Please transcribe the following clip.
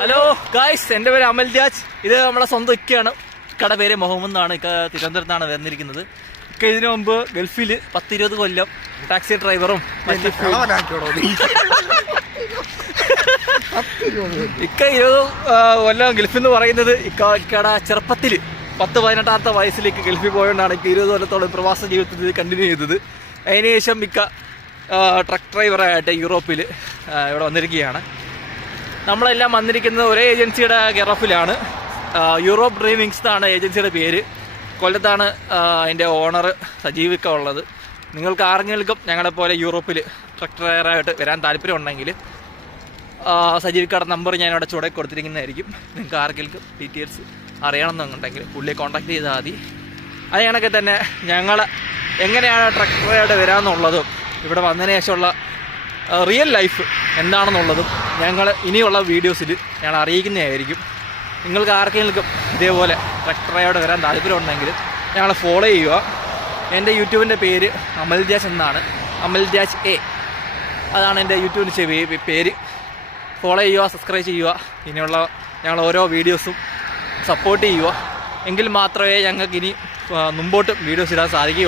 Hello guys എന്റെ പേര് അമൽ രാജ്. ഇത് നമ്മളെ സ്വന്തം ഇക്കയാണ്. കട പേര് മുഹമ്മദ് എന്നാണ്. ഇക്ക തിരുവനന്തപുരത്താണ് വന്നിരിക്കുന്നത്. ഇക്ക ഇതിനു മുമ്പ് ഗൾഫിൽ പത്തിരുപത് കൊല്ലം ടാക്സി ഡ്രൈവറും മറ്റ് ഇക്ക ഇരുപത് കൊല്ലം ഗൾഫിൽ എന്ന് പറയുന്നത് ഇക്ക ഇക്കട ചെറുപ്പത്തിൽ പത്ത് പതിനെട്ടാമത്തെ വയസ്സിലേക്ക് ഗൾഫിൽ പോയതുകൊണ്ടാണ് ഇക്ക ഇരുപത് കൊല്ലത്തോളം പ്രവാസ ജീവിതത്തിൽ കണ്ടിന്യൂ ചെയ്തത്. അതിനുശേഷം മിക്ക ട്രക്ക് ഡ്രൈവറായിട്ട് യൂറോപ്പിൽ ഇവിടെ വന്നിരിക്കുകയാണ്. നമ്മളെല്ലാം വന്നിരിക്കുന്നത് ഒരേ ഏജൻസിയുടെ കെറഫിലാണ് യൂറോപ്പ് ഡ്രീമിങ്സ് എന്നാണ് ഏജൻസിയുടെ പേര്. കൊല്ലത്താണ് അതിന്റെ ഓണർ സജീവിക്ക ഉള്ളത്. നിങ്ങൾക്ക് ആരെങ്കിലും ഞങ്ങളെപ്പോലെ യൂറോപ്പിൽ ട്രക്ക് ഡ്രൈവറായിട്ട് വരാൻ താല്പര്യമുണ്ടെങ്കിൽ സജീവിക്കയുടെ നമ്പർ ഞാൻ ഇവിടെ ചുവടെ കൊടുത്തിരിക്കുന്നതായിരിക്കും. നിങ്ങൾക്ക് ആർക്കെങ്കിലും ഡീറ്റെയിൽസ് അറിയണമെന്നുണ്ടെങ്കിൽ പുള്ളിയെ കോൺടാക്ട് ചെയ്താൽ മതി. അത് കണക്കെ തന്നെ ഞങ്ങൾ എങ്ങനെയാണ് ട്രക്ക് ഡ്രൈവറായിട്ട് വരാമെന്നുള്ളതും ഇവിടെ വന്നതിന് ശേഷമുള്ള റിയൽ ലൈഫ് എന്താണെന്നുള്ളതും ഞങ്ങൾ ഇനിയുള്ള വീഡിയോസിൽ ഞങ്ങൾ അറിയിക്കുന്നതായിരിക്കും. നിങ്ങൾക്ക് ആർക്കെങ്കിലും ഇതേപോലെ ട്രക്ക് ഡ്രൈവറായിട്ട് വരാൻ താല്പര്യമുണ്ടെങ്കിൽ ഞങ്ങളെ ഫോളോ ചെയ്യുക. എന്റെ യൂട്യൂബിന്റെ പേര് അമൽ ജാസ് എന്നാണ്. അമൽ ജാസ് എ. അതാണ് എന്റെ യൂട്യൂബിന്റെ പേര്. ഫോളോ ചെയ്യുക സബ്സ്ക്രൈബ് ചെയ്യുക. ഇനിയുള്ള ഞങ്ങൾ ഓരോ വീഡിയോസും സപ്പോർട്ട് ചെയ്യുക. എങ്കിൽ മാത്രമേ ഞങ്ങൾക്ക് ഇനി മുമ്പോട്ട് വീഡിയോസ് ഇടാൻ സാധിക്കുകയുള്ളൂ.